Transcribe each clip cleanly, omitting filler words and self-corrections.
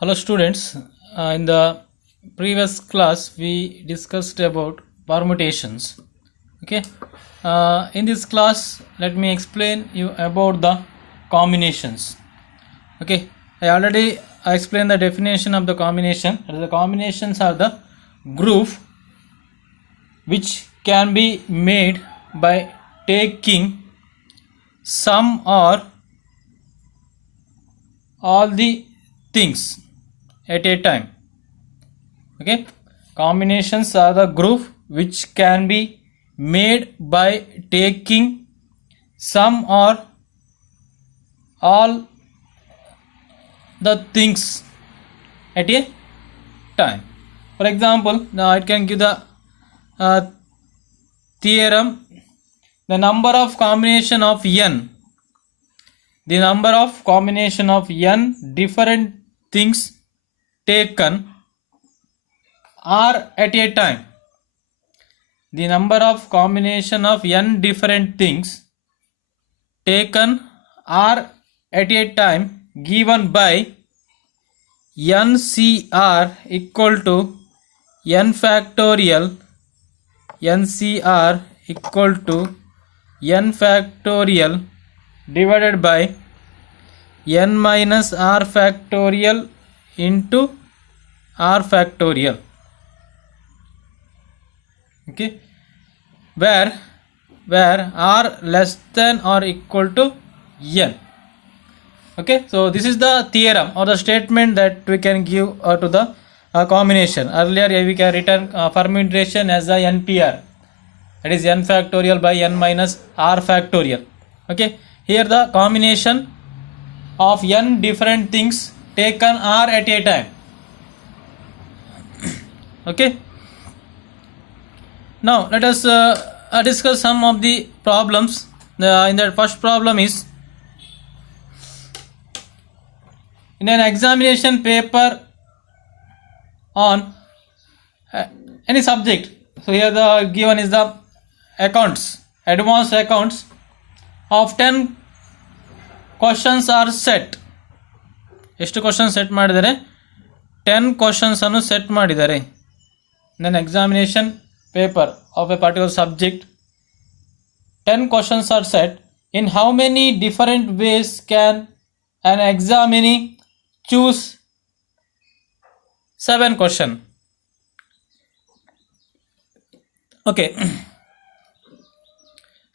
Hello students, in the previous class we discussed about permutations. Okay, in this class let me explain you about the combinations. Okay, I already explained the definition of the combination. The combinations are the group which can be made by taking some or all the things at a time. Okay, combinations are the group which can be made by taking some or all the things at a time. For example, now I can give the theorem. The number of combination of n, the number of combination of n different things taken are at a time. The number of combination of n different things taken are at a time given by NCR equal to n factorial, NCR equal to n factorial divided by n minus r factorial into r factorial. Okay, where r less than or equal to n. Okay, so this is the theorem or the statement that we can give to the combination. Earlier we can written permutation as the NPR, that is n factorial by n minus r factorial. Okay, here the combination of n different things taken are at a time. Okay, now let us discuss some of the problems. In the first problem is, in an examination paper on any subject, so here the given is the accounts, advanced accounts of 10 questions are set. ಎಷ್ಟು question set ಮಾಡಿದ್ದಾರೆ? 10 questions ಅನ್ನು set ಮಾಡಿದ್ದಾರೆ. Then examination paper of a particular subject 10 questions are set. In how many different ways can an examinee choose 7 questions? Okay,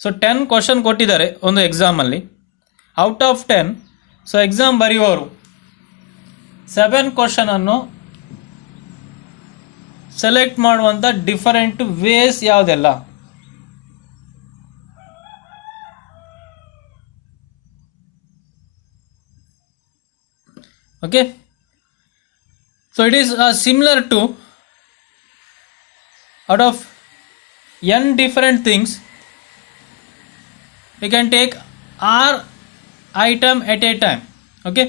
so 10 question ಕೊಟ್ಟಿದ್ದಾರೆ ಒಂದು ಎಕ್ಸಾಮಲ್ಲಿ. Out of 10, so exam ಬರೆಯುವವರು 7 question ಅನ್ನು select ಮಾಡುವಂಥ different ways ಯಾವುದೆಲ್ಲ? Okay, so it is similar to, out of n different things we can take r item at a time. Okay,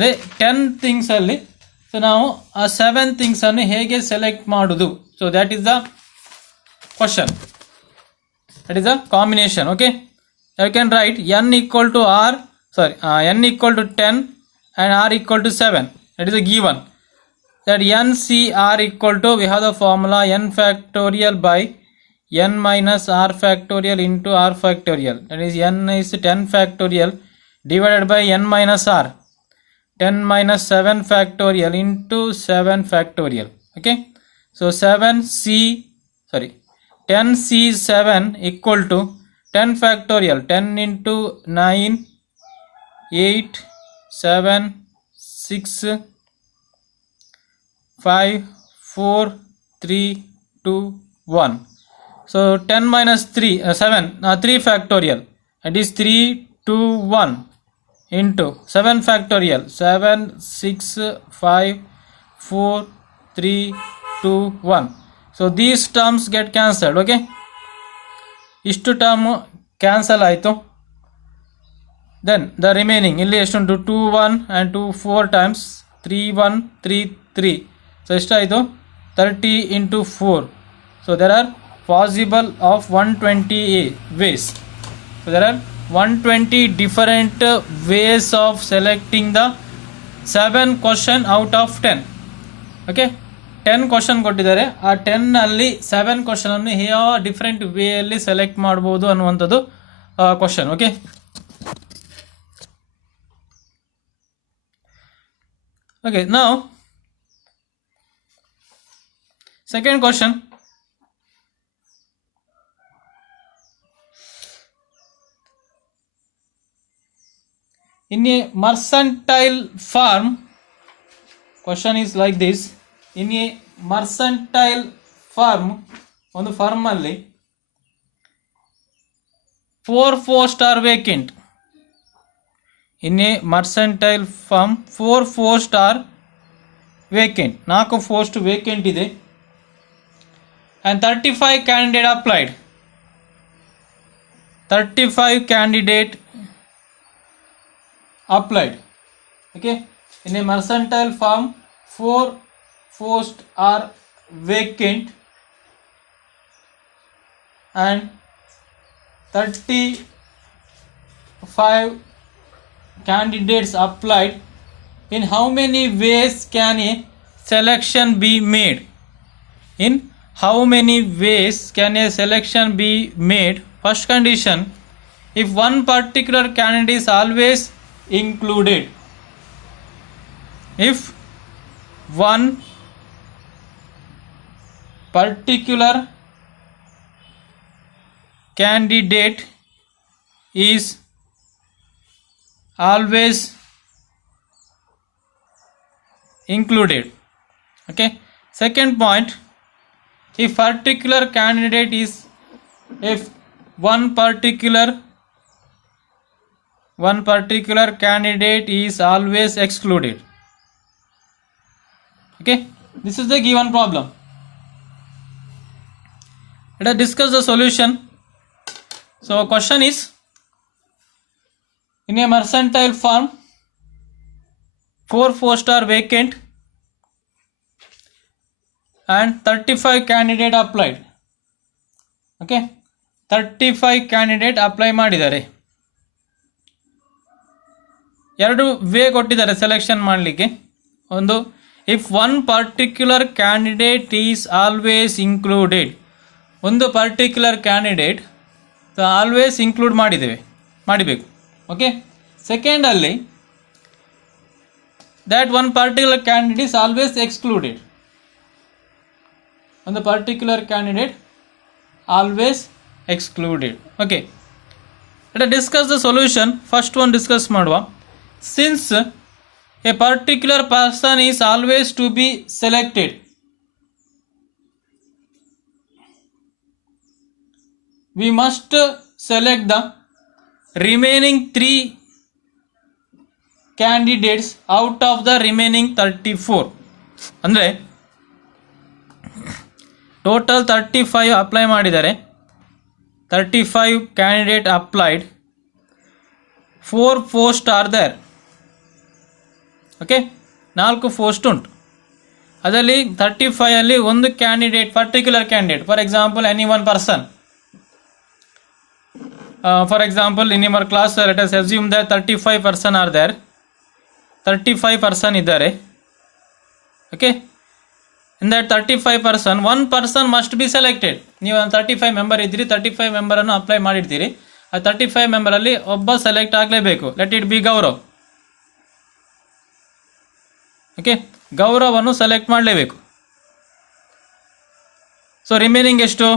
the 10 things ಅಲ್ಲಿ, so ನಾವು ಆ 7 things ಅನ್ನು ಹೇಗೆ ಸೆಲೆಕ್ಟ್ ಮಾಡುವುದು? So that is the question, that is the combination. Okay, you can write n equal to r, n equal to 10 and r equal to 7. That is a given. That NCR equal to, we have the formula n factorial by n minus r factorial into r factorial. That is n is 10 factorial divided by n minus r, 10 minus 7 factorial into 7 factorial. Okay, so 10C7 equal to 10 factorial, 10 into 9, 8, 7, 6, 5, 4, 3, 2, 1. So 10 minus 3, 7, 3 factorial, that is 3, 2, 1 into 7 factorial, 7, 6, 5, 4, 3, 2, 1. So these terms get cancelled. Okay, ಇಷ್ಟು term cancel ಆಯಿತು. Then the remaining ಇಲ್ಲಿ ಎಷ್ಟುಂಟು? 2 1 and 2 4 times 3 1 3 3. ಸೊ ಎಷ್ಟಾಯಿತು? 30 into 4. So there are possible of 120 ways. So there are 120 different ways of selecting the 7 question out of 10. ಓಕೆ, 10 question ಕೊಟ್ಟಿದ್ದಾರೆ. ಆ 10ನಲ್ಲಿ 7 ಕ್ವಶನನ್ನು ಯಾವ ಡಿಫ್ರೆಂಟ್ ವೇಯಲ್ಲಿ ಸೆಲೆಕ್ಟ್ ಮಾಡ್ಬೋದು ಅನ್ನುವಂಥದ್ದು question. Okay, okay, now second question. In a mercantile firm, question is like this. In a mercantile firm, ಒಂದು ಫರ್ಮ್ ಅಲ್ಲಿ 4 vacant. In a mercantile firm 4 vacant, 4 post vacant ಇದೆ, and 35 candidate applied. 35 candidate applied. Okay, in a mercantile firm 4 posts are vacant and 35 candidates applied. In how many ways can a selection be made? In how many ways can a selection be made? First condition, if one particular candidate is always included. If one particular candidate is always included. Okay, second point, if particular candidate is, if one particular candidate is always excluded. Okay, this is the given problem. Let us discuss the solution. So question is, in a mercantile firm 4 posts are vacant and 35 candidate applied. Okay, 35 candidate apply ಮಾಡಿದ್ದಾರೆ. ಎರಡು ವೇ ಕೊಟ್ಟಿದ್ದಾರೆ selection ಮಾಡಲಿಕ್ಕೆ. ಒಂದು, if one particular candidate is always included, ಒಂದು particular candidate always include ಮಾಡಬೇಕು. Okay, ಸೆಕೆಂಡಲ್ಲಿ that one particular candidate is always excluded. On the particular candidate always excluded. Okay, let us discuss the solution. First one discuss ಮಾಡುವ. Since a particular person is always to be selected, we must select the remaining 3 candidates out of the remaining 34. ಅಂದರೆ ಟೋಟಲ್ 35 apply ಮಾಡಿದ್ದಾರೆ. 35 candidate applied, 4 post are there. Okay, 4 post ಉಂಟು. ಅದರಲ್ಲಿ 35 ಅಲ್ಲಿ ಒಂದು candidate, particular candidate, for example any one person. For example in your class, let us assume that 35 person are there. 35 person ಇದ್ದಾರೆ. Okay, in that 35 person, 1 person must be selected. ನೀವು 35 ಮೆಂಬರ್ ಇದ್ದೀರಿ, 35 ಮೆಂಬರನ್ನು ಅಪ್ಲೈ ಮಾಡಿರ್ತೀರಿ. ಆ 35 ಮೆಂಬರಲ್ಲಿ ಒಬ್ಬ ಸೆಲೆಕ್ಟ್ ಆಗಲೇಬೇಕು. Let it be Gaurav. Okay, ಗೌರವನ್ನು ಸೆಲೆಕ್ಟ್ ಮಾಡಲೇಬೇಕು. ಸೊ ರಿಮೈನಿಂಗ್ ಎಷ್ಟು?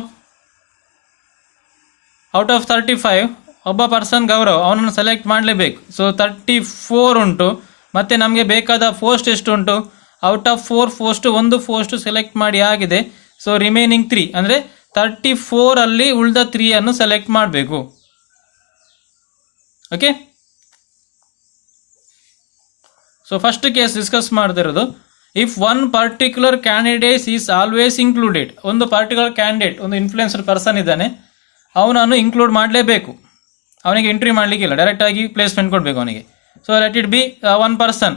ಔಟ್ ಆಫ್ 35 ಒಬ್ಬ ಪರ್ಸನ್ ಗೌರವ್, ಅವನನ್ನು ಸೆಲೆಕ್ಟ್ ಮಾಡಲೇಬೇಕು. ಸೊ 34 ಉಂಟು. ಮತ್ತು ನಮಗೆ ಬೇಕಾದ ಪೋಸ್ಟ್ ಎಷ್ಟು ಉಂಟು? ಔಟ್ ಆಫ್ 4 ಪೋಸ್ಟ್ ಒಂದು ಪೋಸ್ಟ್ ಸೆಲೆಕ್ಟ್ ಮಾಡಿ ಆಗಿದೆ. ಸೊ ರಿಮೈನಿಂಗ್ 3 ಅಂದರೆ 34 ಅಲ್ಲಿ ಉಳಿದ 3 ಅನ್ನು ಸೆಲೆಕ್ಟ್ ಮಾಡಬೇಕು. Okay, so first case discuss ಮಾಡ್ತಿರೋದು, if one particular candidate is always included. ಒಂದು ಪರ್ಟಿಕ್ಯುಲರ್ ಕ್ಯಾಂಡಿಡೇಟ್, ಒಂದು ಇನ್ಫ್ಲೂಯೆನ್ಸರ್ ಪರ್ಸನ್ ಇದ್ದಾನೆ, ಅವನನ್ನು ಇನ್ಕ್ಲೂಡ್ ಮಾಡಲೇಬೇಕು. ಅವನಿಗೆ ಎಂಟ್ರಿ ಮಾಡಲಿಕ್ಕಿಲ್ಲ, ಡೈರೆಕ್ಟಾಗಿ ಪ್ಲೇಸ್ಮೆಂಟ್ ಕೊಡಬೇಕು ಅವನಿಗೆ. So let it be one person.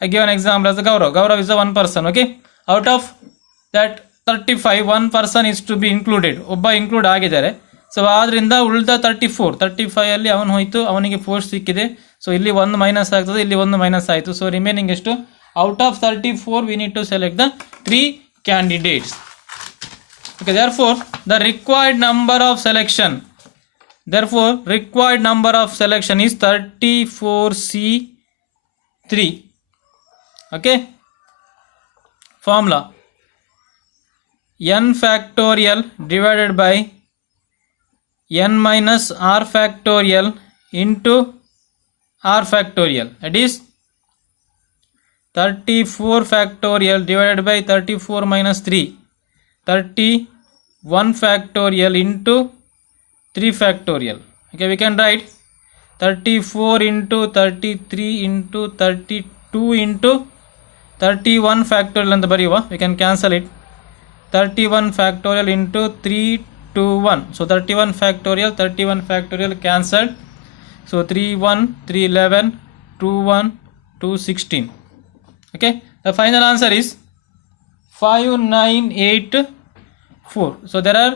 I give an example as the Gaurav. Gaurav is the one person. Okay, out of that 35, one person is to be included. ಒಬ್ಬ ಇನ್ಕ್ಲೂಡ್ ಆಗಿದ್ದಾರೆ. ಸೊ ಆದ್ದರಿಂದ ಉಳಿದ 35 ಅಲ್ಲಿ ಅವನು ಹೋಯಿತು, ಅವನಿಗೆ 4 ಸಿಕ್ಕಿದೆ. ಸೊ ಇಲ್ಲಿ 1 ಮೈನಸ್ ಆಗ್ತದೆ, ಇಲ್ಲಿ 1 ಮೈನಸ್ ಆಯಿತು. ಸೊ ರಿಮೈನಿಂಗ್ ಎಷ್ಟು? Out of 34 we need to select the 3 candidates. Okay, therefore the required number of selection is 34C3. Okay, formula n factorial divided by n minus r factorial into r factorial, that is 34 factorial divided by 34 minus 3, 31 factorial into 3 factorial. Okay, we can write 34 into 33 into 32 into 31 factorial ಅಂತ ಬರೆಯುವ. We can cancel it. 31 factorial into 3 2 1. So 31 factorial cancelled. So 3 1 3 11 2 1 2 16. Okay, the final answer is 5984. So there are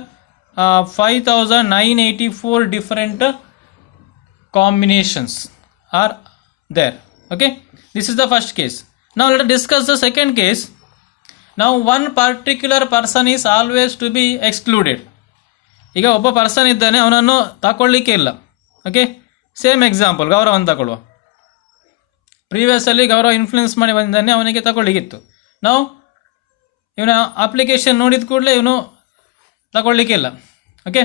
5984 different combinations are there. Okay, this is the first case. Now let us discuss the second case. Now one particular person is always to be excluded. ಈಗ ಒಬ್ಬ ಪರ್ಸನ್ ಇದ್ದಾನೆ, ಅವನನ್ನು ತಗೊಳ್ಳಿಕ್ಕೆ ಇಲ್ಲ. Okay, same example, ಗೌರವವನ್ನು ತಗೊಳ್ಳುವ. ಪ್ರೀವಿಯಸ್ ಅಲ್ಲಿ ಗೌರವ ಇನ್ಫ್ಲೂಯೆನ್ಸ್ ಮಾಡಿ ಬಂದಿದ್ದಾನೆ, ಅವನಿಗೆ ತಗೊಳ್ಳಿಕ್ಕಿತ್ತು. ನಾವು ಇವನ ಅಪ್ಲಿಕೇಶನ್ ನೋಡಿದ ಕೂಡಲೇ ಇವನು ತಗೊಳ್ಳಿಕ್ಕಿಲ್ಲ. ಓಕೆ,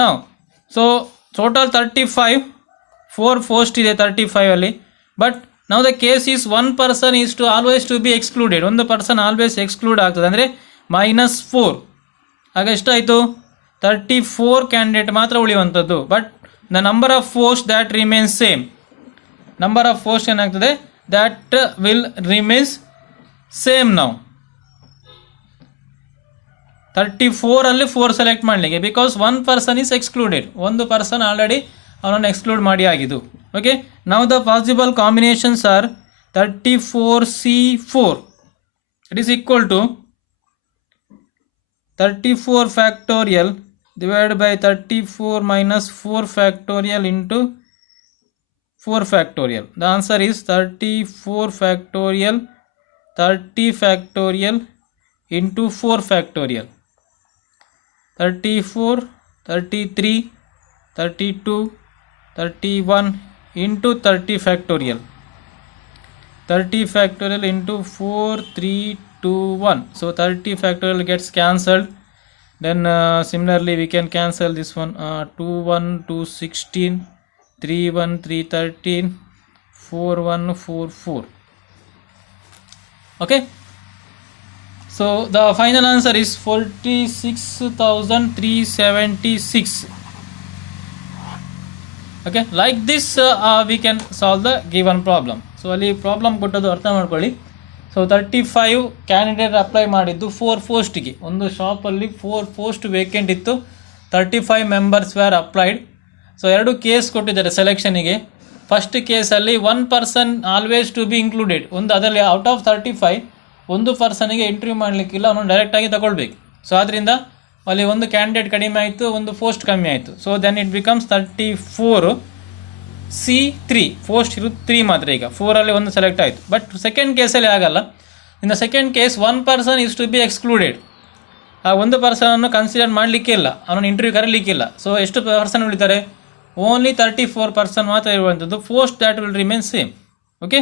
ನಾವು ಸೊ ಟೋಟಲ್ 35, 4 ಪೋಸ್ಟ್ ಇದೆ 35 ಅಲ್ಲಿ. ಬಟ್ ನಾವು the case is one person is to always to be excluded. ಒಂದು ಪರ್ಸನ್ ಆಲ್ವೇಸ್ ಎಕ್ಸ್ಕ್ಲೂಡ್ ಆಗ್ತದೆ, ಅಂದರೆ -4. ಆಗ ಎಷ್ಟಾಯಿತು? 34 ಕ್ಯಾಂಡಿಡೇಟ್ ಮಾತ್ರ ಉಳಿಯುವಂಥದ್ದು. But the number of post that remains same. Number of post ಏನಾಗ್ತದೆ? That will remains same. ನಾವು 34 ಅಲ್ಲಿ 4 ಸೆಲೆಕ್ಟ್ ಮಾಡಲಿಕ್ಕೆ, because one person is excluded. ಒಂದು ಪರ್ಸನ್ ಆಲ್ರೆಡಿ ಅವನನ್ನು ಎಕ್ಸ್ಕ್ಲೂಡ್ ಮಾಡಿ ಆಗಿದ್ದು. ಓಕೆ, ನಾವು the possible combinations are 34C4. It is equal to 34 factorial divided by 34 minus 4 factorial into 4 factorial. The answer is 34 factorial 30 factorial into 4 factorial. 34 33 32 31 into 30 factorial. 30 factorial into 4 3 2 1. So 30 factorial gets cancelled. Then similarly we can cancel this one. 2 1 2 16, 3 1 3 13, 4 1 4 4. Okay, so the final answer is 46,376. Okay, like this we can solve the given problem. So ಅಲ್ಲಿ ಪ್ರಾಬ್ಲಮ್ ಕೊಟ್ಟದ್ದು ಅರ್ಥ ಮಾಡ್ಕೊಳ್ಳಿ. ಸೊ 35 candidate apply ಮಾಡಿದ್ದು 4 ಪೋಸ್ಟಿಗೆ. ಒಂದು ಶಾಪಲ್ಲಿ 4 post vacant ಇತ್ತು, 35 members were applied. So 2 case ಕೊಟ್ಟಿದ್ದಾರೆ ಸೆಲೆಕ್ಷನಿಗೆ. ಫಸ್ಟ್ ಕೇಸಲ್ಲಿ one person always to be included. ಒಂದು ಅದರಲ್ಲಿ ಔಟ್ ಆಫ್ 35 ಒಂದು ಪರ್ಸನಿಗೆ ಇಂಟರ್ವ್ಯೂ ಮಾಡಲಿಕ್ಕಿಲ್ಲ, ಅವನು ಡೈರೆಕ್ಟಾಗಿ ತಗೊಳ್ಬೇಕು. ಸೊ ಆದ್ದರಿಂದ ಅಲ್ಲಿ ಒಂದು ಕ್ಯಾಂಡಿಡೇಟ್ ಕಡಿಮೆ ಆಯಿತು, ಒಂದು ಪೋಸ್ಟ್ ಕಮ್ಮಿ ಆಯಿತು. So then it becomes 34C3. Post ಇರೋದು 3 ಮಾತ್ರ. ಈಗ 4ಅಲ್ಲಿ ಒಂದು ಸೆಲೆಕ್ಟ್ ಆಯಿತು. ಬಟ್ ಸೆಕೆಂಡ್ ಕೇಸಲ್ಲಿ ಆಗಲ್ಲ. In the second case one person is to be excluded. ಆ ಒಂದು ಪರ್ಸನನ್ನು ಕನ್ಸಿಡರ್ ಮಾಡಲಿಕ್ಕೆ ಇಲ್ಲ, ಅವನನ್ನು ಇಂಟರ್ವ್ಯೂ ಕರೀಲಿಕ್ಕಿಲ್ಲ. ಸೊ ಎಷ್ಟು ಪರ್ಸನ್ ಉಳಿತಾರೆ? ಓನ್ಲಿ 34 ಪರ್ಸನ್ ಮಾತ್ರ ಇರುವಂಥದ್ದು. Post that will remain same. Okay,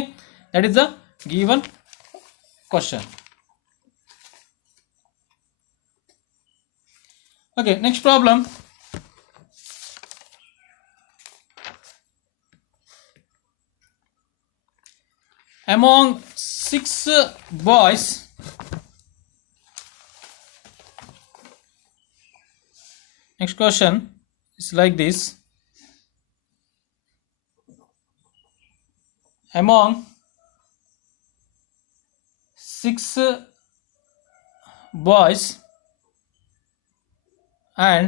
that is the given question. Okay, next problem. Among 6 boys, next question is like this. Among 6 boys and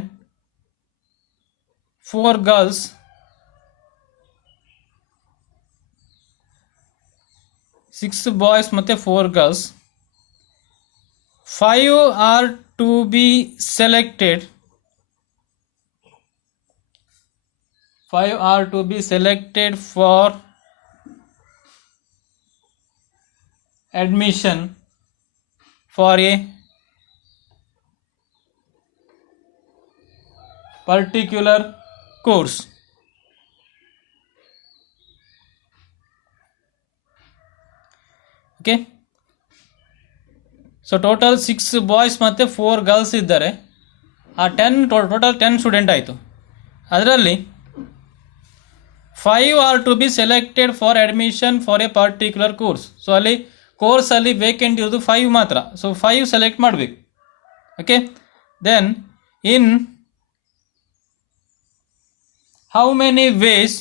4 girls, 6 boys ಮತ್ತೆ 4 girls, 5 are to be selected 5 are to be selected for admission for a particular course. Okay, so total 6 boys ಮತ್ತು 4 girls ಇದ್ದಾರೆ. ಆ 10 ಟೋಟಲ್ 10 ಸ್ಟೂಡೆಂಟ್ ಆಯಿತು. ಅದರಲ್ಲಿ 5 are to be selected for admission for a particular course. So ಅಲ್ಲಿ ಕೋರ್ಸಲ್ಲಿ vacant ಇರೋದು 5 ಮಾತ್ರ. ಸೊ 5 ಸೆಲೆಕ್ಟ್ ಮಾಡಬೇಕು. Okay, then in how many ways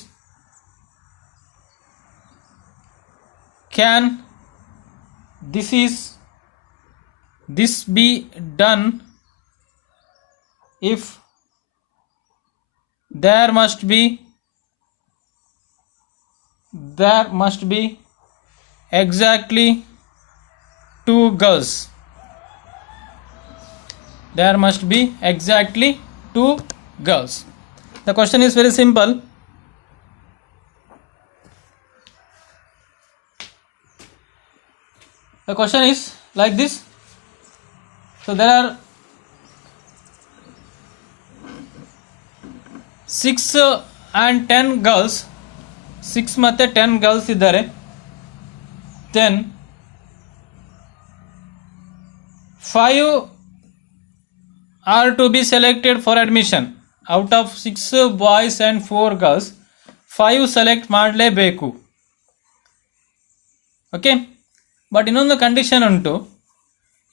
can this be done if there must be exactly 2 girls. There must be exactly 2 girls. The question is very simple. The question is like this. So there are 6 and 10 girls. 6 ಮತ್ತೆ 10 girls ಇದ್ದಾರೆ. Then 5 are to be selected for admission. Out of 6 boys and 4 girls, 5 select ಮಾಡಲೇಬೇಕು. Okay, but ಇನ್ನೊಂದು condition ಉಂಟು.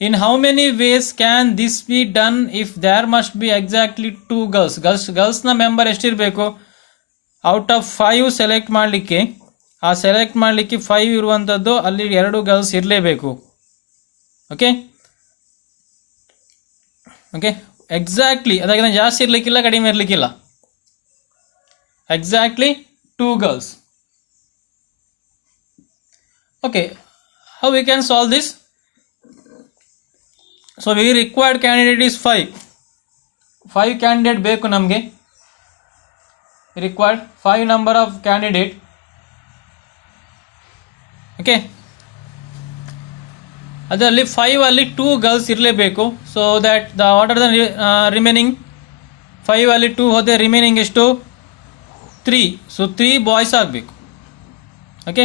In how many ways can this be done if there must be exactly 2 girls. ಗರ್ಲ್ಸ್ನ member ಎಷ್ಟಿರಬೇಕು? Out of 5 select ಮಾಡಲಿಕ್ಕೆ, ಆ ಸೆಲೆಕ್ಟ್ ಮಾಡಲಿಕ್ಕೆ 5 ಇರುವಂಥದ್ದು ಅಲ್ಲಿ 2 ಗರ್ಲ್ಸ್ ಇರಲೇಬೇಕು. ಓಕೆ ಓಕೆ, ಎಕ್ಸಾಕ್ಟ್ಲಿ ಅದಕ್ಕಿಂತ ಜಾಸ್ತಿ ಇರಲಿಕ್ಕಿಲ್ಲ, ಕಡಿಮೆ ಇರಲಿಕ್ಕಿಲ್ಲ. Exactly 2 girls. Okay, how we can solve this? So we required candidate is 5 candidate ಬೇಕು ನಮಗೆ. required 5 number of candidate. ಓಕೆ, ಅದರಲ್ಲಿ 5 ಅಲ್ಲಿ 2 ಗರ್ಲ್ಸ್ ಇರಲೇಬೇಕು. So that the what are the remaining 5 ಅಲ್ಲಿ 2 ಹೋದರೆ ರಿಮೈನಿಂಗ್ ಎಷ್ಟು? 3. ಸೊ 3 ಬಾಯ್ಸ್ ಆಗಬೇಕು. ಓಕೆ,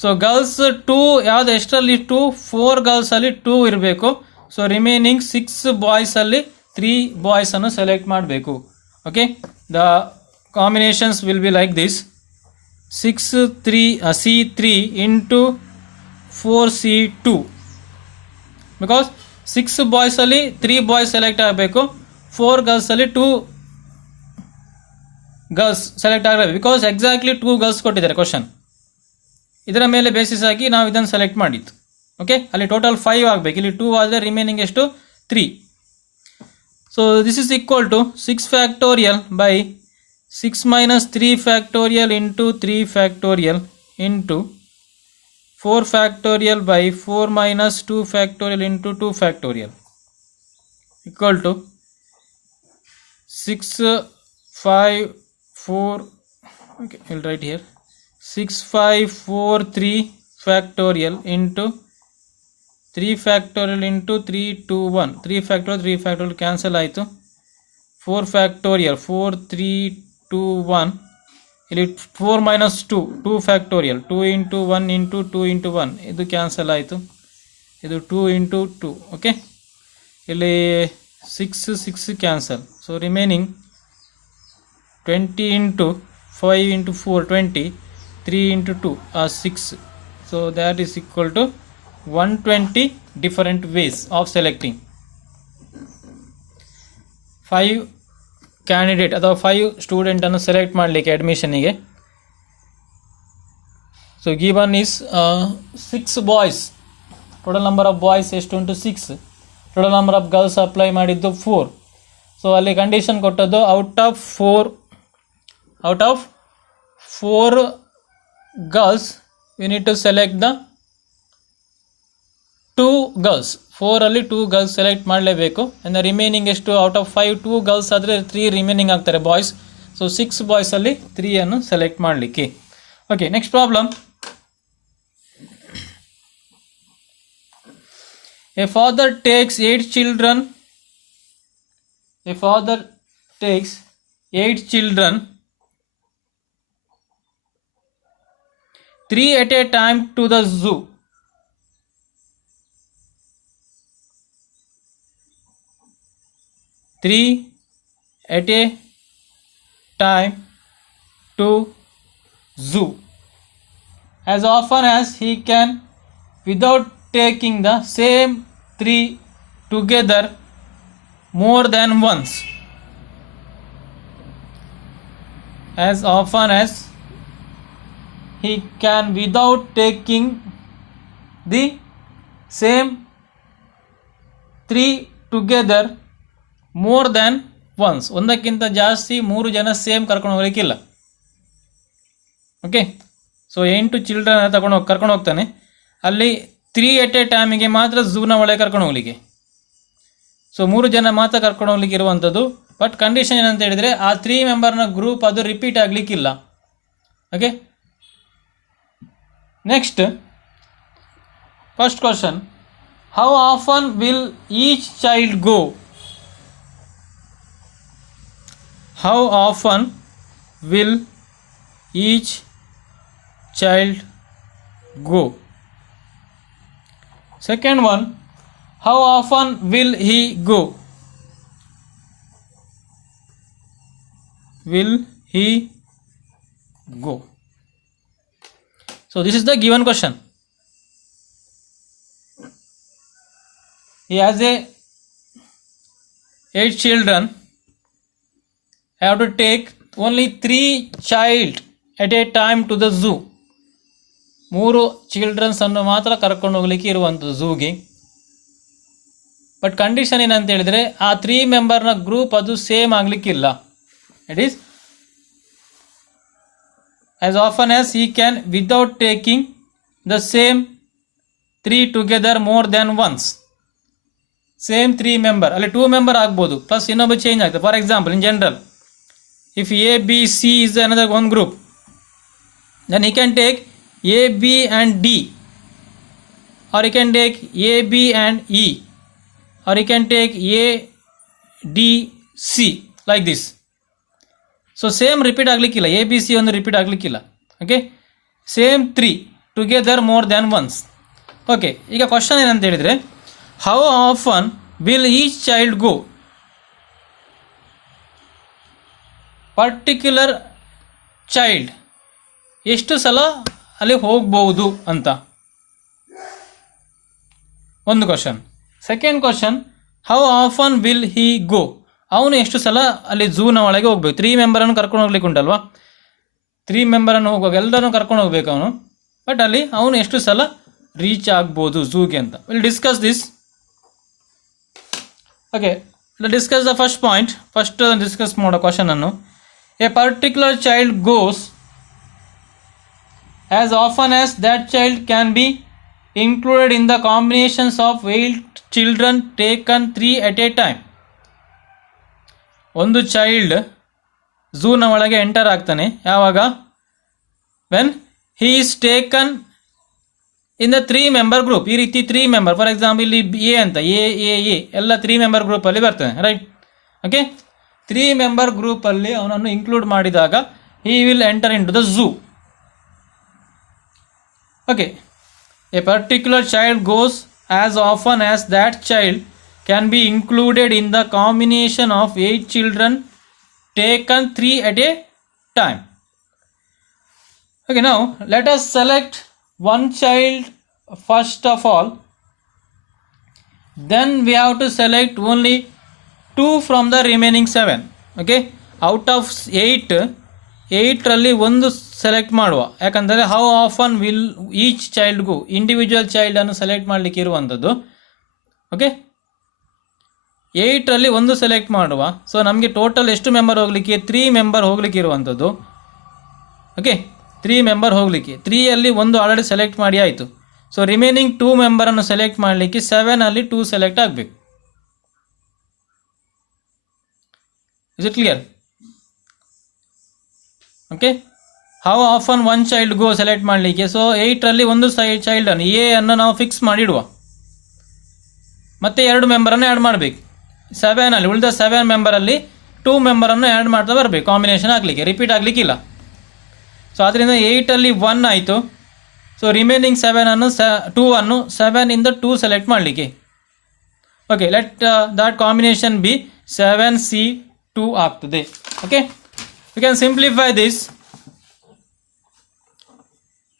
ಸೊ ಗರ್ಲ್ಸ್ 2 ಯಾವುದು ಎಷ್ಟರಲ್ಲಿ 2? 4 ಗರ್ಲ್ಸಲ್ಲಿ 2 ಇರಬೇಕು. ಸೊ ರಿಮೈನಿಂಗ್ 6 ಬಾಯ್ಸಲ್ಲಿ 3 ಬಾಯ್ಸನ್ನು ಸೆಲೆಕ್ಟ್ ಮಾಡಬೇಕು. Okay, the combinations will be like this: 6C3 into 4C2. Because 6 ಬಾಯ್ಸಲ್ಲಿ 3 ಬಾಯ್ಸ್ ಸೆಲೆಕ್ಟ್ ಆಗಬೇಕು, 4 ಗರ್ಲ್ಸಲ್ಲಿ 2 ಗರ್ಲ್ಸ್ ಸೆಲೆಕ್ಟ್ ಆಗಬೇಕು. ಬಿಕಾಸ್ ಎಕ್ಸಾಕ್ಟ್ಲಿ 2 ಗರ್ಲ್ಸ್ ಕೊಟ್ಟಿದ್ದಾರೆ ಕ್ವಶನ್. ಇದರ ಮೇಲೆ ಬೇಸಿಸ್ ಆಗಿ ನಾವು ಇದನ್ನು ಸೆಲೆಕ್ಟ್ ಮಾಡಿತ್ತು. ಓಕೆ, ಅಲ್ಲಿ ಟೋಟಲ್ 5 ಆಗಬೇಕು. ಇಲ್ಲಿ 2 ಆದರೆ ರಿಮೈನಿಂಗ್ ಎಷ್ಟು? 3. So this is equal to 6 factorial by 6 minus 3 factorial into 3 factorial into 4 factorial by 4 minus 2 factorial into 2 factorial equal to 6, 5, 4. Okay, I'll write here 6, 5, 4, 3 factorial into 3 factorial into 3, 2, 1. 3 factorial cancel ಆಯಿತು. 4 factorial 4, 3, 2, 1. ಇಲ್ಲಿ 4 minus 2 ಫ್ಯಾಕ್ಟೋರಿಯಲ್ 2 ಇಂಟು 1 ಇಂಟು 2 ಇಂಟು 1 ಇದು ಕ್ಯಾನ್ಸಲ್ ಆಯಿತು. ಇದು 2 ಇಂಟು 2. ಓಕೆ, ಇಲ್ಲಿ 6 cancel. So remaining 20 into 5 into 4 20, 3 into 2 6. So that is equal to 120 different ways of selecting 5 candidate ಅಥವಾ 5 ಸ್ಟೂಡೆಂಟನ್ನು select ಮಾಡಲಿಕ್ಕೆ ಅಡ್ಮಿಷನಿಗೆ. So given is 6 boys. Total number of boys ಎಷ್ಟು ಉಂಟು? 6. Total number of girls apply ಮಾಡಿದ್ದು 4. So ಅಲ್ಲಿ condition ಕೊಟ್ಟದ್ದು out of 4 girls you need to select the 2 girls, 4ಅಲ್ಲಿ 2 ಗರ್ಲ್ಸ್ ಸೆಲೆಕ್ಟ್ ಮಾಡಲೇಬೇಕು. ಆ್ಯಂಡ್ ರಿಮೈನಿಂಗ್ ಎಷ್ಟು, ಔಟ್ ಆಫ್ 5 2 ಗರ್ಲ್ಸ್ ಆದರೆ 3 ರಿಮೈನಿಂಗ್ ಆಗ್ತಾರೆ ಬಾಯ್ಸ್. ಸೊ 6 ಬಾಯ್ಸಲ್ಲಿ 3 ಸೆಲೆಕ್ಟ್ ಮಾಡಲಿಕ್ಕೆ. Okay, next problem. A father takes 8 children. A father takes 8 children, 3 at a time to the zoo. 3 at a time to zoo as often as he can without taking the same 3 together more than once. As often as he can without taking the same 3 together more than once. ಒಂದಕ್ಕಿಂತ ಜಾಸ್ತಿ 3 ಜನ ಸೇಮ್ ಕರ್ಕೊಂಡು ಹೋಗ್ಲಿಕ್ಕಿಲ್ಲ. Okay, so 8 ಚಿಲ್ಡ್ರನ್ ಕರ್ಕೊಂಡು ಹೋಗ್ತಾನೆ. ಅಲ್ಲಿ 3 at a ಟೈಮಿಗೆ ಮಾತ್ರ ಝೂನ ಒಳಗೆ ಕರ್ಕೊಂಡು ಹೋಗ್ಲಿಕ್ಕೆ. ಸೊ 3 ಜನ ಮಾತ್ರ ಕರ್ಕೊಂಡು ಹೋಗ್ಲಿಕ್ಕೆ ಇರುವಂಥದ್ದು. ಬಟ್ ಕಂಡೀಷನ್ ಏನಂತ ಹೇಳಿದರೆ ಆ 3 ಮೆಂಬರ್ನ ಗ್ರೂಪ್ ಅದು ರಿಪೀಟ್ ಆಗಲಿಕ್ಕಿಲ್ಲ. Okay, next first question. How often will each child go? How often will each child go? Second one, how often will he go? Will he go? So this is the given question. He has 8 children. I have to take only 3 child at a time to the zoo. 3 ಚಿಲ್ಡ್ರನ್ಸ್ ಅನ್ನು ಮಾತ್ರ ಕರ್ಕೊಂಡು ಹೋಗ್ಲಿಕ್ಕೆ ಇರುವಂಥದ್ದು ಝೂಗೆ. But condition ಏನಂತ ಹೇಳಿದರೆ ಆ 3 ಮೆಂಬರ್ನ ಗ್ರೂಪ್ ಅದು ಸೇಮ್ ಆಗಲಿಕ್ಕಿಲ್ಲ. It is as often as he can without taking the same 3 together more than once. Same 3 member, ಅಲ್ಲಿ 2 ಮೆಂಬರ್ ಆಗ್ಬೋದು ಪ್ಲಸ್ ಇನ್ನೊಬ್ಬ ಚೇಂಜ್ ಆಗ್ತದೆ. For example, in general if A, B, C is another one group, then he can take A, B and D, or he can take A, B and E, or he can take A, D, C, like this. So same repeat aglikilla, A, B, C ಒಂದು repeat aglikilla. Okay, same 3 together more than once. Okay, ಈಗ ಕ್ವಶನ್ ಏನಂತ ಹೇಳಿದರೆ how often will each child go? Particular child ಎಷ್ಟು ಸಲ ಅಲ್ಲಿ ಹೋಗ್ಬೋದು ಅಂತ ಒಂದು question. Second question, how often will he go? ಅವನು ಎಷ್ಟು ಸಲ ಅಲ್ಲಿ ಝೂನ ಒಳಗೆ ಹೋಗ್ಬೇಕು. 3 ಮೆಂಬರನ್ನು ಕರ್ಕೊಂಡು ಹೋಗ್ಲಿಕ್ಕೆ ಉಂಟಲ್ವಾ, 3 ಮೆಂಬರನ್ನು ಹೋಗುವಾಗ ಎಲ್ಲರನ್ನು ಕರ್ಕೊಂಡು ಹೋಗ್ಬೇಕು ಅವನು. ಬಟ್ ಅಲ್ಲಿ ಅವನು ಎಷ್ಟು ಸಲ ರೀಚ್ ಆಗ್ಬೋದು ಝೂಗೆ ಅಂತ. Will discuss this. Okay, discuss the first point. First discuss ಮಾಡೋ ಕ್ವಶನನ್ನು. A particular child goes as often as that child can be included in the combinations of 8 children taken 3 at a time. ಒಂದು ಚೈಲ್ಡ್ ಝೂನ ಒಳಗೆ ಎಂಟರ್ ಆಗ್ತಾನೆ ಯಾವಾಗ? When he is taken in the 3 member group. ಈ ರೀತಿ 3 member, for example ಇಲ್ಲಿ ಎ ಅಂತ ಎ ಎಲ್ಲ 3 ಮೆಂಬರ್ ಗ್ರೂಪಲ್ಲಿ ಬರ್ತಾನೆ, ರೈಟ್? ಓಕೆ, 3 ಮೆಂಬರ್ ಗ್ರೂಪಲ್ಲಿ ಅವನನ್ನು ಇನ್ಕ್ಲೂಡ್ ಮಾಡಿದಾಗ he will enter into the zoo. Okay, a particular child goes as often as that child can be included in the combination of 8 children taken 3 at a time. Okay, now let us select one child first of all. Then we have to select only 2 from the remaining 7. Okay, out of 8 ರಲ್ಲಿ ಒಂದು select ಮಾಡುವ. ಯಾಕಂದರೆ how often will each child go, individual ಚೈಲ್ಡನ್ನು select ಮಾಡಲಿಕ್ಕೆ ಇರುವಂಥದ್ದು. ಓಕೆ, 8 ರಲ್ಲಿ ಒಂದು select ಮಾಡುವ. ಸೊ ನಮಗೆ ಟೋಟಲ್ ಎಷ್ಟು ಮೆಂಬರ್ ಹೋಗಲಿಕ್ಕೆ? 3 ಮೆಂಬರ್ ಹೋಗಲಿಕ್ಕೆ ಇರುವಂಥದ್ದು. ಓಕೆ, 3 ಮೆಂಬರ್ ಹೋಗಲಿಕ್ಕೆ 3 ಅಲ್ಲಿ ಒಂದು ಆಲ್ರೆಡಿ ಸೆಲೆಕ್ಟ್ ಮಾಡಿ ಆಯಿತು. ಸೊ ರಿಮೈನಿಂಗ್ 2 ಮೆಂಬರನ್ನು ಸೆಲೆಕ್ಟ್ ಮಾಡಲಿಕ್ಕೆ 7 2 ಸೆಲೆಕ್ಟ್ ಆಗಬೇಕು. Is it clear? Okay. How often one child ಗೋ ಸೆಲೆಕ್ಟ್ ಮಾಡಲಿಕ್ಕೆ, ಸೊ 8 ಒಂದು ಚೈಲ್ಡನ್ನು ಎ ಅನ್ನು ನಾವು ಫಿಕ್ಸ್ ಮಾಡಿಡುವ, ಮತ್ತು 2 ಮೆಂಬರನ್ನು ಆ್ಯಡ್ ಮಾಡಬೇಕು. 7 ಉಳಿದ 7 ಮೆಂಬರಲ್ಲಿ 2 ಮೆಂಬರನ್ನು ಆ್ಯಡ್ ಮಾಡ್ತಾ ಬರಬೇಕು, ಕಾಂಬಿನೇಷನ್ ಆಗಲಿಕ್ಕೆ, ರಿಪೀಟ್ ಆಗಲಿಕ್ಕಿಲ್ಲ. ಸೊ ಅದರಿಂದ 8 1 ಆಯಿತು. ಸೊ ರಿಮೈನಿಂಗ್ 2 ಅನ್ನು 7 2 ಸೆಲೆಕ್ಟ್ ಮಾಡಲಿಕ್ಕೆ. Okay, let that combination be 7C2 ಆಗ್ತದೆ. Okay, you can simplify this.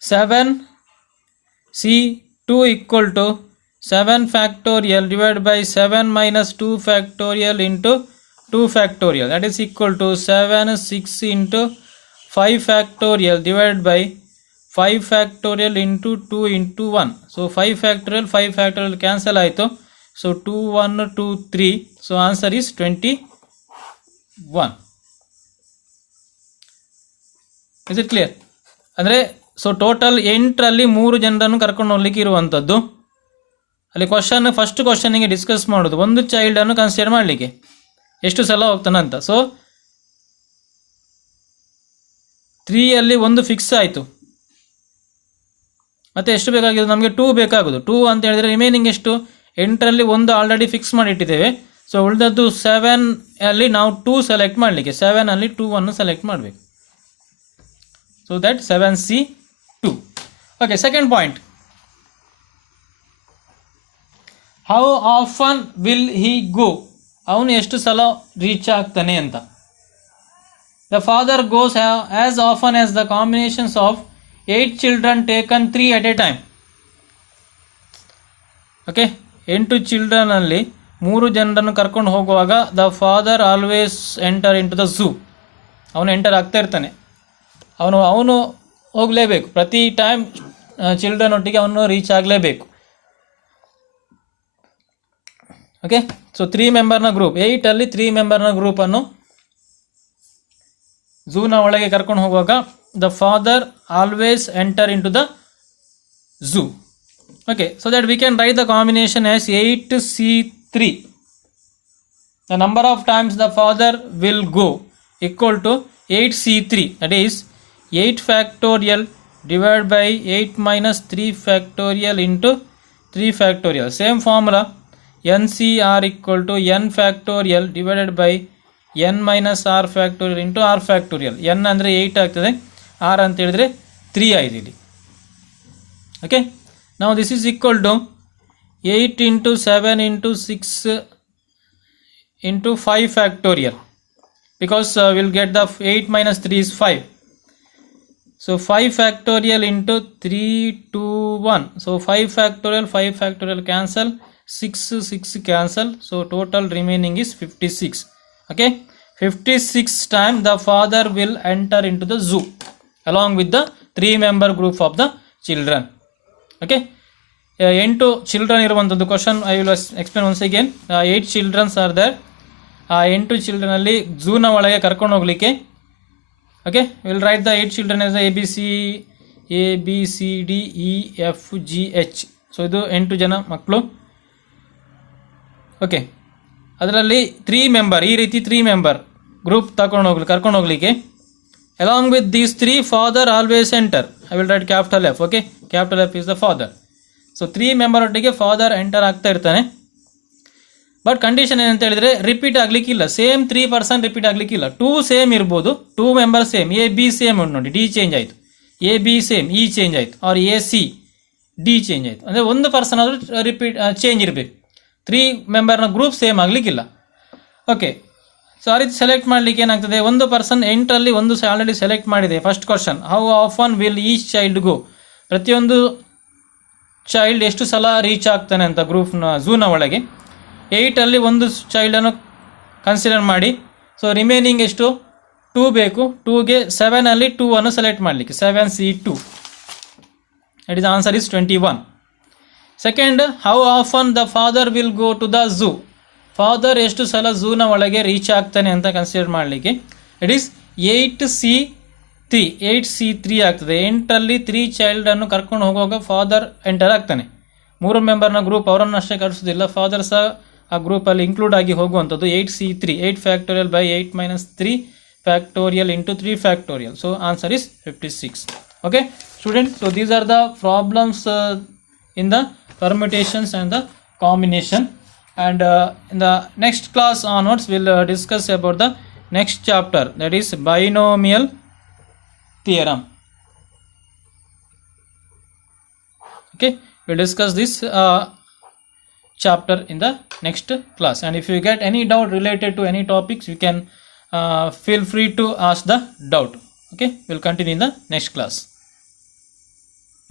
7C2 equal to 7 factorial divided by 7 minus 2 factorial into 2 factorial, that is equal to 7 6 into 5 factorial divided by 5 factorial into 2 into 1. So 5 factorial cancel ಆಯಿತು. So 2 1 2 3. So answer is 21. Is it clear? ಅಂದರೆ so total 8ರಲ್ಲಿ 3 ಜನರನ್ನು ಕರ್ಕೊಂಡು ಹೋಗ್ಲಿಕ್ಕೆ ಇರುವಂಥದ್ದು. ಅಲ್ಲಿ ಫಸ್ಟ್ ಕ್ವಶನ್ನಿಗೆ ಡಿಸ್ಕಸ್ ಮಾಡೋದು, ಒಂದು ಚೈಲ್ಡನ್ನು ಕನ್ಸಿಡರ್ ಮಾಡಲಿಕ್ಕೆ ಎಷ್ಟು ಸಲ ಹೋಗ್ತಾನಂತ. ಸೊ 3 1 ಫಿಕ್ಸ್ ಆಯಿತು. ಮತ್ತು ಎಷ್ಟು ಬೇಕಾಗಿದೆ ನಮಗೆ? 2 ಬೇಕಾಗೋದು. 2 ಅಂತ ಹೇಳಿದರೆ ರಿಮೈನಿಂಗ್ ಎಷ್ಟು? 8ರಲ್ಲಿ 1 ಆಲ್ರೆಡಿ ಫಿಕ್ಸ್ ಮಾಡಿಟ್ಟಿದ್ದೇವೆ. ಸೊ ಉಳಿದದ್ದು 7 ನಾವು 2 ಸೆಲೆಕ್ಟ್ ಮಾಡಲಿಕ್ಕೆ, 7 2 ಅನ್ನು ಸೆಲೆಕ್ಟ್ ಮಾಡಬೇಕು. So that 7C2. Okay, second point, how often will he go, ಅವನು ಎಷ್ಟು ಸಲ ರೀಚ್ ಆಗ್ತಾನೆ ಅಂತ. The father goes as often as the combinations of 8 children taken 3 at a time. Okay, 8 ಚಿಲ್ಡ್ರನಲ್ಲಿ 3 ಜನರನ್ನು ಕರ್ಕೊಂಡು ಹೋಗುವಾಗ the father always enter into the zoo. ಅವನು ಎಂಟರ್ ಆಗ್ತಾ ಇರ್ತಾನೆ, ಅವನು ಹೋಗಲೇಬೇಕು. ಪ್ರತಿ ಟೈಮ್ ಚಿಲ್ಡ್ರನ್ ಒಟ್ಟಿಗೆ ಅವನು ರೀಚ್ ಆಗಲೇಬೇಕು. ಓಕೆ, ಸೊ 3 ಮೆಂಬರ್ನ ಗ್ರೂಪ್, 8 3 ಮೆಂಬರ್ನ ಗ್ರೂಪನ್ನು ಝೂನ ಒಳಗೆ ಕರ್ಕೊಂಡು ಹೋಗುವಾಗ the father always enter into the zoo. Okay, so that we can write the combination as 8C3. The number of times the father will go equal to 8C3, that is 8 factorial divided by 8 minus 3 factorial into 3 factorial. Same formula, NCR equal to n factorial divided by n minus r factorial into r factorial. n ಅಂದರೆ 8 ಆಗ್ತದೆ, r ಅಂತ ಹೇಳಿದ್ರೆ 3 ಆಗಿದೆ ಇಲ್ಲಿ. Okay, ನಾವು this is equal to 8 into 7 into 6 into 5 factorial, because we'll get the 8 minus 3 is 5. So 5 factorial into 3 2 1. So 5 factorial cancel, 6 cancel. So total remaining is 56. Okay, 56 time the father will enter into the zoo along with the 3-member group of the children. Okay, 8 children ಇರುವಂಥದ್ದು question I will explain once again. 8 childrens are there. ಆ 8 ಚಿಲ್ಡ್ರನಲ್ಲಿ ಝೂನ ಒಳಗೆ ಕರ್ಕೊಂಡು ಹೋಗಲಿಕ್ಕೆ. Okay, will write the 8 children as ABCDEFGH. So ಇದು 8 ಜನ ಮಕ್ಕಳು. ಓಕೆ, ಅದರಲ್ಲಿ 3 ಮೆಂಬರ್, ಈ ರೀತಿ 3 ಮೆಂಬರ್ ಗ್ರೂಪ್ ಕರ್ಕೊಂಡು ಹೋಗ್ಲಿಕ್ಕೆ. Along with these 3 father always enter. I will write capital F. Okay, capital F is the father. So 3 member ಒಟ್ಟಿಗೆ ಫಾದರ್ ಎಂಟರ್ ಆಗ್ತಾ ಇರ್ತಾನೆ. ಬಟ್ ಕಂಡೀಷನ್ ಏನಂತ ಹೇಳಿದರೆ ರಿಪೀಟ್ ಆಗಲಿಕ್ಕಿಲ್ಲ, ಸೇಮ್ 3 ಪರ್ಸನ್ ರಿಪೀಟ್ ಆಗಲಿಕ್ಕಿಲ್ಲ. 2 ಸೇಮ್ ಇರ್ಬೋದು, 2 ಮೆಂಬರ್ ಸೇಮ್. AB ಸೇಮ್ ಉಂಟು ನೋಡಿ, D ಚೇಂಜ್ ಆಯಿತು. AB ಸೇಮ್, E ಚೇಂಜ್ ಆಯಿತು. ಆರ್ AC D ಚೇಂಜ್ ಆಯಿತು. ಅಂದರೆ ಒಂದು ಪರ್ಸನ್ ಆದರೂ ರಿಪೀಟ್ ಚೇಂಜ್ ಇರಬೇಕು. 3 ಮೆಂಬರ್ನ ಗ್ರೂಪ್ ಸೇಮ್ ಆಗಲಿಕ್ಕಿಲ್ಲ. ಓಕೆ, ಸೊ ಆ ರೀತಿ ಸೆಲೆಕ್ಟ್ ಮಾಡಲಿಕ್ಕೆ ಏನಾಗ್ತದೆ, ಒಂದು ಪರ್ಸನ್ 8ರಲ್ಲಿ ಒಂದು ಆಲ್ರೆಡಿ ಸೆಲೆಕ್ಟ್ ಮಾಡಿದೆ. First question, how often will each child go, ಪ್ರತಿಯೊಂದು ಚೈಲ್ಡ್ ಎಷ್ಟು ಸಲ ರೀಚ್ ಆಗ್ತಾನೆ ಅಂತ ಗ್ರೂಪ್ನ ಝೂನ ಒಳಗೆ. 8ರಲ್ಲಿ ಒಂದು ಚೈಲ್ಡನ್ನು ಕನ್ಸಿಡರ್ ಮಾಡಿ. ಸೊ ರಿಮೈನಿಂಗ್ ಎಷ್ಟು? 2 ಬೇಕು. 2ಗೆ 7 2 ಅನ್ನು ಸೆಲೆಕ್ಟ್ ಮಾಡಲಿಕ್ಕೆ, 7C2. That is answer is 21. Second, how often the father will go to the zoo, father ಎಷ್ಟು ಸಲ ಝೂನ ಒಳಗೆ ರೀಚ್ ಆಗ್ತಾನೆ ಅಂತ ಕನ್ಸಿಡರ್ ಮಾಡಲಿಕ್ಕೆ. ಇಟ್ ಈಸ್ 8C3 8C3 ಆಗ್ತದೆ. 8ರಲ್ಲಿ 3 ಚೈಲ್ಡನ್ನು ಕರ್ಕೊಂಡು ಹೋಗುವಾಗ ಫಾದರ್ ಎಂಟರ್ ಆಗ್ತಾನೆ. 3 ಮೆಂಬರ್ನ ಗ್ರೂಪ್ ಅವರನ್ನು ಅಷ್ಟೇ ಕರೆಸೋದಿಲ್ಲ, ಫಾದರ್ ಸಹ ಆ ಗ್ರೂಪಲ್ಲಿ ಇನ್ಕ್ಲೂಡ್ ಆಗಿ ಹೋಗುವಂಥದ್ದು. 8C3 8 ಫ್ಯಾಕ್ಟೋರಿಯಲ್ ಬೈ 8 minus 3 factorial into 3 factorial. So answer is 56. Okay students, so these are the problems in the permutations and the combination, and in the next class onwards we'll discuss about the next chapter, that is binomial theorem. Okay, we'll discuss this chapter in the next class, and if you get any doubt related to any topics, you can feel free to ask the doubt. Okay, we'll continue in the next class.